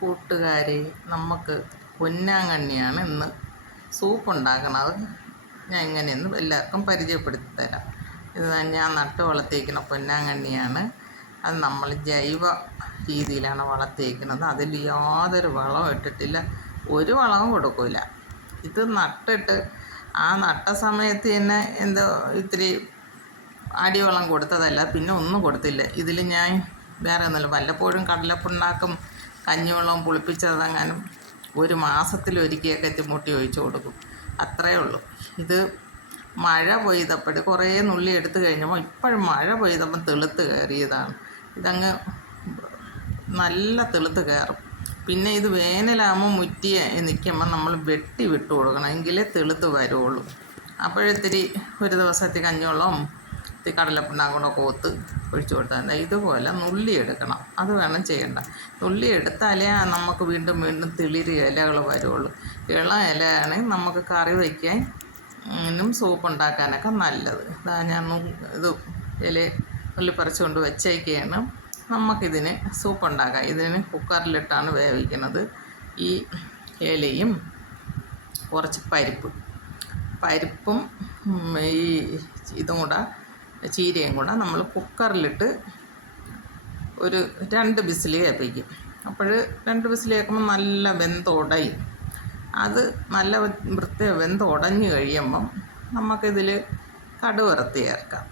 കൂട്ടുകാരെ, നമുക്ക് പൊന്നാങ്കണ്ണിയാണ് ഇന്ന് സൂപ്പ് ഉണ്ടാക്കുന്നത്. ഞാൻ എങ്ങനെയെന്ന് എല്ലാവർക്കും പരിചയപ്പെടുത്തി തരാം. ഇത് ഞാൻ നട്ട് വളർത്തിയിരിക്കുന്ന പൊന്നാങ്കണ്ണിയാണ്. അത് നമ്മൾ ജൈവ രീതിയിലാണ് വളർത്തിയിരിക്കുന്നത്. അതിൽ യാതൊരു വളവും ഇട്ടിട്ടില്ല, ഒരു വളവും കൊടുക്കില്ല. ഇത് നട്ടിട്ട് ആ നട്ട സമയത്ത് തന്നെ എന്തോ ഇത്തിരി അടിവളം കൊടുത്തതല്ല, പിന്നെ ഒന്നും കൊടുത്തില്ല. ഇതിൽ ഞാൻ വേറെ ഒന്നുമില്ല, വല്ലപ്പോഴും കടലപ്പിണ്ണാക്കും കഞ്ഞിവെള്ളവും പുളിപ്പിച്ചതെങ്ങാനും ഒരു മാസത്തിലൊരിക്കലൊക്കെ ചിമ്മൂട്ടി ഒഴിച്ചു കൊടുക്കും, അത്രയേ ഉള്ളൂ. ഇത് മഴ പെയ്തപ്പോൾ കുറേ നുള്ളി എടുത്തു കഴിഞ്ഞപ്പോൾ ഇപ്പോഴും മഴ പെയ്തപ്പം തെളുത്ത് കയറിയതാണ്. ഇതങ്ങ് നല്ല തെളുത്ത് കയറും. പിന്നെ ഇത് വേനലാകുമ്പോൾ മുറ്റിയ നിൽക്കുമ്പോൾ നമ്മൾ വെട്ടി വിട്ടു കൊടുക്കണം, എങ്കിലേ തെളുത്ത് വരുള്ളൂ. അപ്പോഴത്തിരി ഒരു ദിവസത്തെ കഞ്ഞിവെള്ളവും കടലപ്പിണ്ണാക്കും കൂടെ കോത്ത് ഒഴിച്ചു കൊടുത്താൽ ഇതുപോലെ നുള്ളി എടുക്കണം. അത് വേണം ചെയ്യേണ്ട. നുള്ളി എടുത്താലേ നമുക്ക് വീണ്ടും വീണ്ടും തിളിരി ഇലകൾ വരുള്ളൂ. ഇളം ഇലയാണെങ്കിൽ നമുക്ക് കറി വയ്ക്കാനും സൂപ്പ് ഉണ്ടാക്കാനൊക്കെ നല്ലത്. ഞാൻ ഇത് ഇല നുള്ളിപ്പറിച്ച് കൊണ്ട് വെച്ചേക്കാണ്. നമുക്കിതിന് സൂപ്പ് ഉണ്ടാക്കാം. ഇതിന് കുക്കറിലിട്ടാണ് വേവിക്കുന്നത്. ഈ ഇലയും കുറച്ച് പരിപ്പും ഈ ഇതും കൂടെ ചീരയും കൂടെ നമ്മൾ കുക്കറിലിട്ട് ഒരു 2 വിസിൽ കേൾപ്പിക്കും. അപ്പോൾ 2 വിസിൽ കേൾക്കുമ്പോൾ നല്ല വെന്തുടയും. അത് നല്ല വെന്തുടഞ്ഞ് കഴിയുമ്പം നമുക്കിതിൽ കടുക് വറുത്ത് ചേർക്കാം.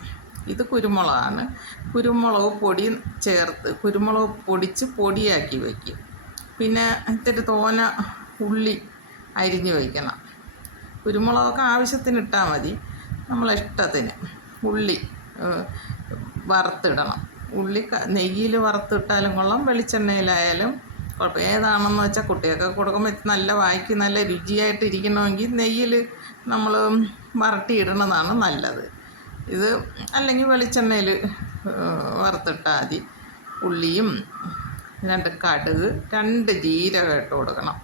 ഇത് കുരുമുളകാണ്. കുരുമുളക് പൊടി ചേർത്ത് കുരുമുളക് പൊടിച്ച് പൊടിയാക്കി വയ്ക്കും. പിന്നെ ഇത്തിരി തോന ഉള്ളി അരിഞ്ഞ് വയ്ക്കണം. കുരുമുളകൊക്കെ ആവശ്യത്തിന് ഇട്ടാൽ മതി, നമ്മളിഷ്ടത്തിന്. ഉള്ളി വറുത്തിടണം. ഉള്ളി നെയ്യിൽ വറുത്തിട്ടാലും കൊള്ളാം, വെളിച്ചെണ്ണയിലായാലും കുഴപ്പം. ഏതാണെന്ന് വെച്ചാൽ കുട്ടികൾക്ക് കൊടുക്കുമ്പോൾ നല്ല വായിക്ക് നല്ല രുചിയായിട്ട് ഇരിക്കണമെങ്കിൽ നെയ്യിൽ നമ്മൾ വരട്ടിയിടുന്നതാണ് നല്ലത്. ഇത് അല്ലെങ്കിൽ വെളിച്ചെണ്ണയിൽ വറുത്തിട്ടാൽ മതി. ഉള്ളിയും 2 കടുക് 2 ജീരകം ഇട്ട് കൊടുക്കണം.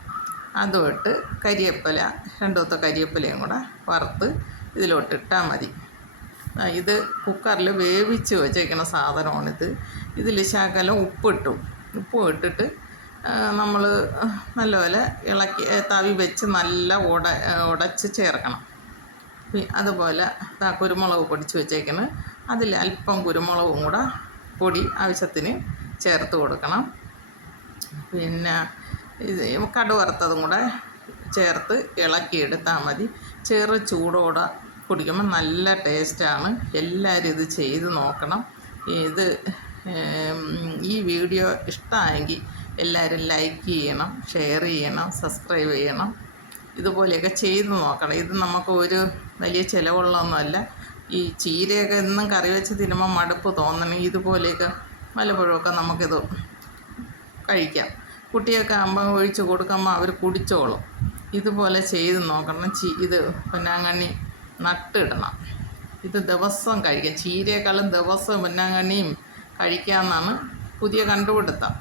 അതും ഇട്ട് കരിവേപ്പില 2 കരിവേപ്പിലയും കൂടെ വറുത്ത് ഇതിലോട്ടിട്ടാൽ മതി. ഇത് കുക്കറിൽ വേവിച്ച് വെച്ചേക്കുന്ന സാധനമാണിത്. ഇതിൽ ശകലം ഉപ്പും ഇട്ടിട്ട് നമ്മൾ നല്ലപോലെ ഇളക്കി തവി വെച്ച് നല്ല ഉടച്ച് ചേർക്കണം. അതുപോലെ കുരുമുളക് പൊടിച്ച് വെച്ചേക്കുന്നത്, അതിൽ അല്പം കുരുമുളകും കൂടെ പൊടി ആവശ്യത്തിന് ചേർത്ത് കൊടുക്കണം. പിന്നെ ഇത് കടുക് വറുത്തതും കൂടെ ചേർത്ത് ഇളക്കിയെടുത്താൽ മതി. ചെറു ചൂടോടെ കുടിക്കുമ്പോൾ നല്ല ടേസ്റ്റാണ്. എല്ലാവരും ഇത് ചെയ്ത് നോക്കണം. ഈ വീഡിയോ ഇഷ്ടമായെങ്കിൽ എല്ലാവരും ലൈക്ക് ചെയ്യണം, ഷെയർ ചെയ്യണം, സബ്സ്ക്രൈബ് ചെയ്യണം. ഇതുപോലെയൊക്കെ ചെയ്ത് നോക്കണം. ഇത് നമുക്ക് ഒരു വലിയ ചിലവുള്ളതൊന്നുമല്ല. ഈ ചീരയൊക്കെ എന്നും കറി വെച്ച് തിന്നുമ്പോൾ മടുപ്പ് തോന്നണമെങ്കിൽ ഇതുപോലെയൊക്കെ വല്ലപ്പോഴുമൊക്കെ നമുക്കിത് കഴിക്കാം. കുട്ടിയൊക്കെ ആകുമ്പോൾ ഒഴിച്ച് കൊടുക്കുമ്പോൾ അവർ കുടിച്ചോളും. ഇതുപോലെ ചെയ്ത് നോക്കണം. ഇത് പൊന്നാങ്കണ്ണി നട്ടിടണം. ഇത് ദിവസം കഴിക്കാം. ചീരയേക്കാളും ദിവസം പൊന്നാങ്കണ്ണിയും കഴിക്കാമെന്നാണ് പുതിയ കണ്ടുപിടുത്തം.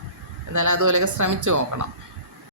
എന്നാലും അതുപോലെയൊക്കെ ശ്രമിച്ചു നോക്കണം.